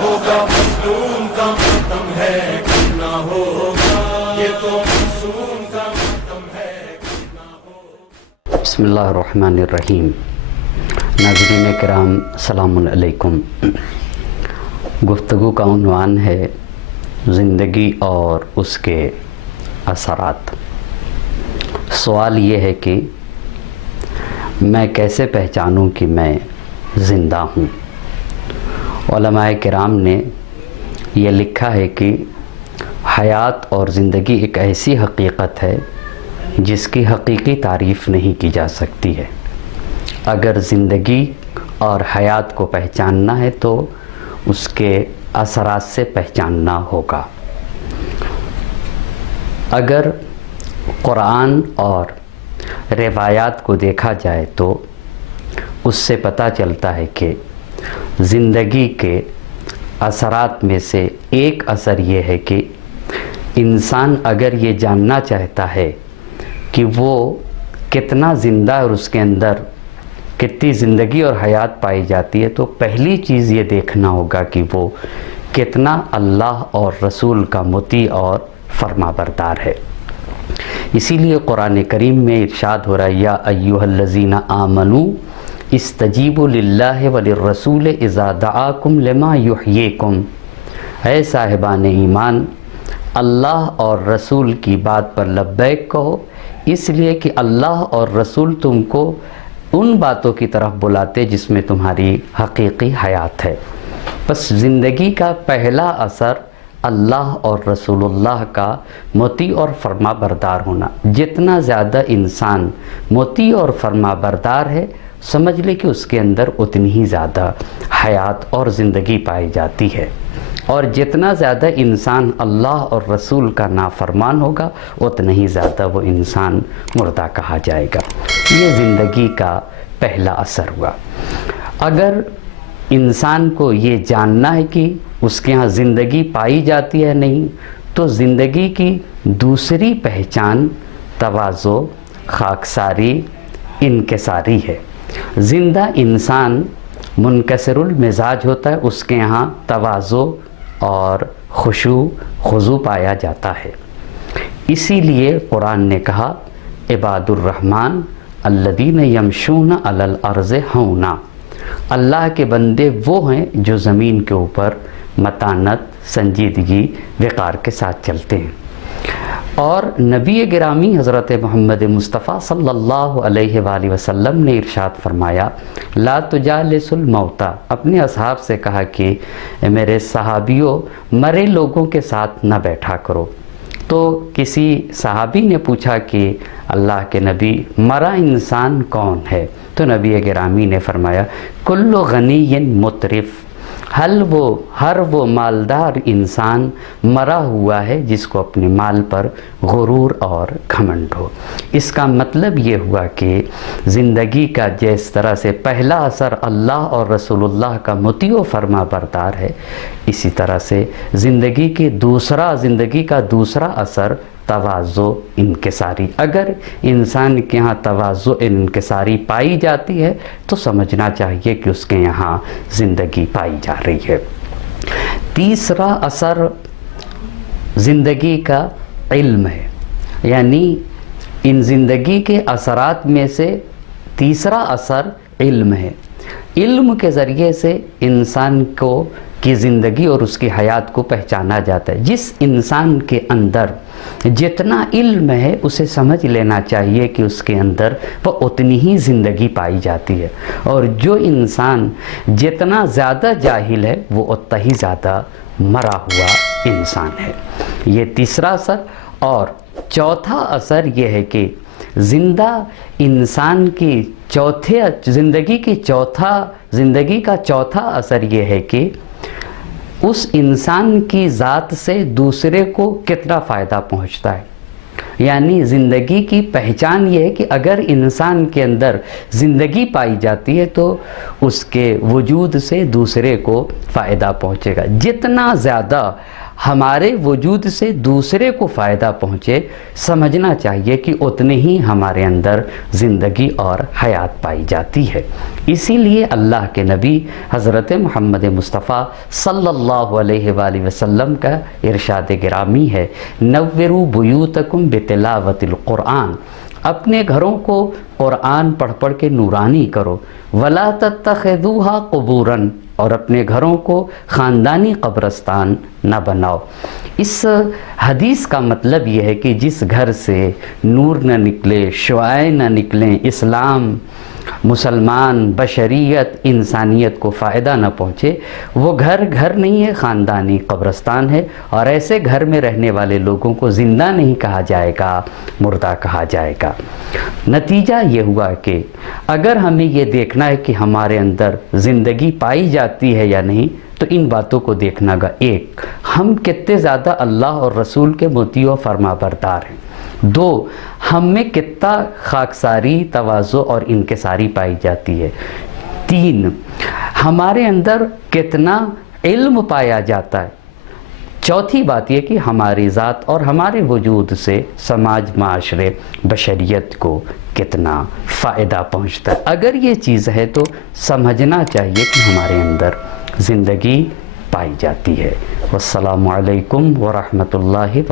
ہوگا مظلوم کا ماتم ہے کرنا ہوگا یہ تو معصوم کا ماتم ہے کرنا ہوگا. بسم اللہ الرحمن الرحیم. ناظرین کرام السلام علیکم. گفتگو کا عنوان ہے زندگی اور اس کے اثرات. سوال یہ ہے کہ میں کیسے پہچانوں کہ میں زندہ ہوں. علماء کرام نے یہ لکھا ہے کہ حیات اور زندگی ایک ایسی حقیقت ہے جس کی حقیقی تعریف نہیں کی جا سکتی ہے. اگر زندگی اور حیات کو پہچاننا ہے تو اس کے اثرات سے پہچاننا ہوگا. اگر قرآن اور روایات کو دیکھا جائے تو اس سے پتہ چلتا ہے کہ زندگی کے اثرات میں سے ایک اثر یہ ہے کہ انسان اگر یہ جاننا چاہتا ہے کہ وہ کتنا زندہ اور اس کے اندر کتنی زندگی اور حیات پائی جاتی ہے تو پہلی چیز یہ دیکھنا ہوگا کہ وہ کتنا اللہ اور رسول کا مطیع اور فرما بردار ہے. اسی لیے قرآن کریم میں ارشاد ہو رہا ہے یا ایھا الذین آمنوا استجیبوا للہ وللرسول اذا دعاکم لما یحییکم. اے صاحبان ایمان اللہ اور رسول کی بات پر لبیک کہو اس لیے کہ اللہ اور رسول تم کو ان باتوں کی طرف بلاتے جس میں تمہاری حقیقی حیات ہے. بس زندگی کا پہلا اثر اللہ اور رسول اللہ کا مطیع اور فرما بردار ہونا. جتنا زیادہ انسان مطیع اور فرما بردار ہے سمجھ لے کہ اس کے اندر اتنی ہی زیادہ حیات اور زندگی پائی جاتی ہے. اور جتنا زیادہ انسان اللہ اور رسول کا نافرمان ہوگا اتنا ہی زیادہ وہ انسان مردہ کہا جائے گا. یہ زندگی کا پہلا اثر ہوا. اگر انسان کو یہ جاننا ہے کہ اس کے ہاں زندگی پائی جاتی ہے نہیں تو زندگی کی دوسری پہچان تواضع، خاکساری، انکساری ہے. زندہ انسان منکسر المزاج ہوتا ہے، اس کے یہاں تواضع اور خضوع پایا جاتا ہے. اسی لیے قرآن نے کہا عباد الرحمن الذین یمشون علی الارض ہونا. اللہ کے بندے وہ ہیں جو زمین کے اوپر متانت، سنجیدگی، وقار کے ساتھ چلتے ہیں. اور نبی گرامی حضرت محمد مصطفیٰ صلی اللہ علیہ وآلہ وسلم نے ارشاد فرمایا لا تجالس الموتى. اپنے اصحاب سے کہا کہ میرے صحابیوں مرے لوگوں کے ساتھ نہ بیٹھا کرو. تو کسی صحابی نے پوچھا کہ اللہ کے نبی مرا انسان کون ہے؟ تو نبی گرامی نے فرمایا کل غنی مترف. ہر وہ مالدار انسان مرا ہوا ہے جس کو اپنے مال پر غرور اور گھمنڈ ہو. اس کا مطلب یہ ہوا کہ زندگی کا جس طرح سے پہلا اثر اللہ اور رسول اللہ کا مطیع و فرما بردار ہے، اسی طرح سے زندگی کا دوسرا اثر تواضع، انکساری. اگر انسان کے یہاں تواضع، انکساری پائی جاتی ہے تو سمجھنا چاہیے کہ اس کے یہاں زندگی پائی جا رہی ہے. تیسرا اثر زندگی کا علم ہے. یعنی ان زندگی کے اثرات میں سے تیسرا اثر علم ہے. علم کے ذریعے سے انسان کی زندگی اور اس کی حیات کو پہچانا جاتا ہے. جس انسان کے اندر جتنا علم ہے اسے سمجھ لینا چاہیے کہ اس کے اندر وہ اتنی ہی زندگی پائی جاتی ہے. اور جو انسان جتنا زیادہ جاہل ہے وہ اتنا ہی زیادہ مرا ہوا انسان ہے. یہ تیسرا اثر. اور چوتھا اثر یہ ہے کہ زندہ انسان کی زندگی کا چوتھا اثر یہ ہے کہ اس انسان کی ذات سے دوسرے کو کتنا فائدہ پہنچتا ہے. یعنی زندگی کی پہچان یہ ہے کہ اگر انسان کے اندر زندگی پائی جاتی ہے تو اس کے وجود سے دوسرے کو فائدہ پہنچے گا. جتنا زیادہ ہمارے وجود سے دوسرے کو فائدہ پہنچے، سمجھنا چاہیے کہ اتنے ہی ہمارے اندر زندگی اور حیات پائی جاتی ہے۔ اسی لیے اللہ کے نبی حضرت محمد مصطفیٰ صلی اللہ علیہ وآلہ وسلم کا ارشاد گرامی ہے، نوروا بیوتکم بتلاوت القرآن، اپنے گھروں کو قرآن پڑھ پڑھ کے نورانی کرو، ولا تتخذوها قبورا، اور اپنے گھروں کو خاندانی قبرستان نہ بناؤ۔ اس حدیث کا مطلب یہ ہے کہ جس گھر سے نور نہ نکلے، شعاع نہ نکلیں، اسلام، مسلمان، بشریت، انسانیت کو فائدہ نہ پہنچے، وہ گھر گھر نہیں ہے، خاندانی قبرستان ہے، اور ایسے گھر میں رہنے والے لوگوں کو زندہ نہیں کہا جائے گا، مردہ کہا جائے گا۔ نتیجہ یہ ہوا کہ اگر ہمیں یہ دیکھنا ہے کہ ہمارے اندر زندگی پائی جاتی ہے یا نہیں، تو ان باتوں کو دیکھنا گا، ایک، ہم کتنے زیادہ اللہ اور رسول کے مطیع و فرما بردار ہیں، دو، ہم میں کتنا خاکساری، تواضع اور انکساری پائی جاتی ہے، تین، ہمارے اندر کتنا علم پایا جاتا ہے، چوتھی بات یہ کہ ہماری ذات اور ہمارے وجود سے سماج، معاشرے، بشریت کو کتنا فائدہ پہنچتا ہے۔ اگر یہ چیز ہے تو سمجھنا چاہیے کہ ہمارے اندر زندگی پائی جاتی ہے۔ والسلام علیکم ورحمۃ اللہ وبرکاتہ۔